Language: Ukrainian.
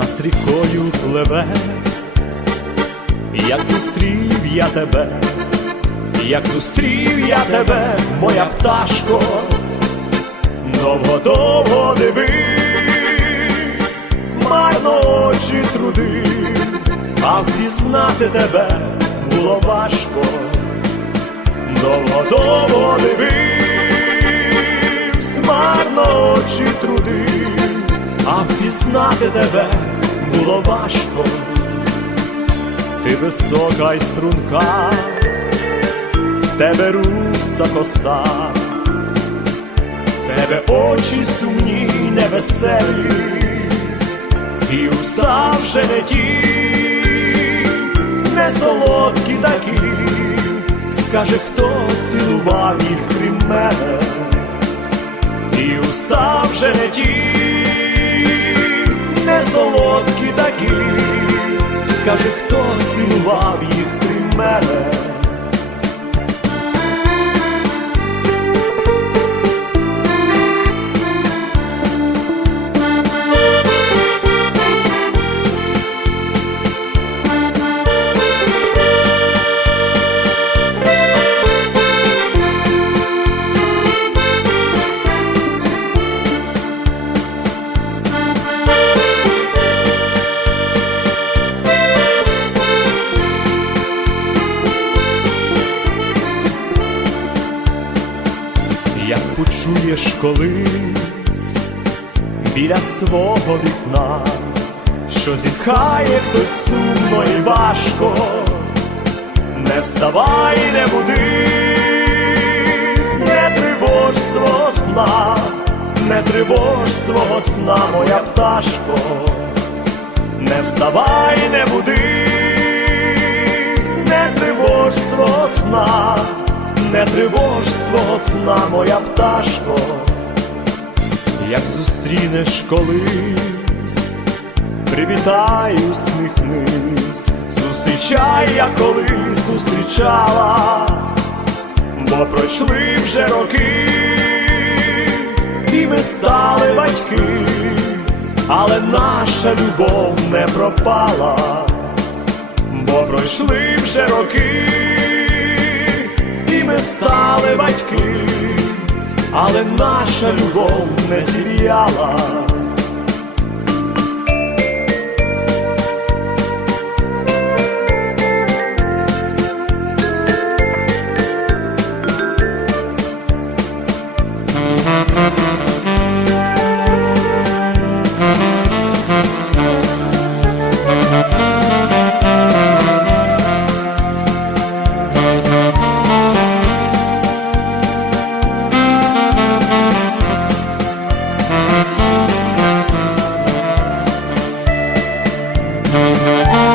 час рікою пливе, як зустрів я тебе, як зустрів я тебе, моя пташко, довго-довго дивись, марно очі труди, а впізнати тебе було важко, довго-довго дивись, марно очі труди, а впізнати тебе було важко, ти висока й струнка, в тебе руса коса, в тебе очі сумні, невеселі, і уста вже не ті, не солодкі такі, скаже, хто цілував їх крім мене, і уста вже не ті, не солодкі такі, скаже, хто цілував їх при мене. Почуєш колись біля свого вікна, що зітхає хтось сумно і важко, не вставай, не будись, не тривож свого сна, не тривож свого сна, моя пташко, не вставай, не будись, не тривож свого сна не тривож свого сна, моя пташко, як зустрінеш колись, привітай, усміхнись, зустрічай, як колись зустрічала, бо пройшли вже роки, і ми стали батьки, але наша любов не пропала, бо пройшли вже роки стали батьки, але наша любов не зів'яла. Música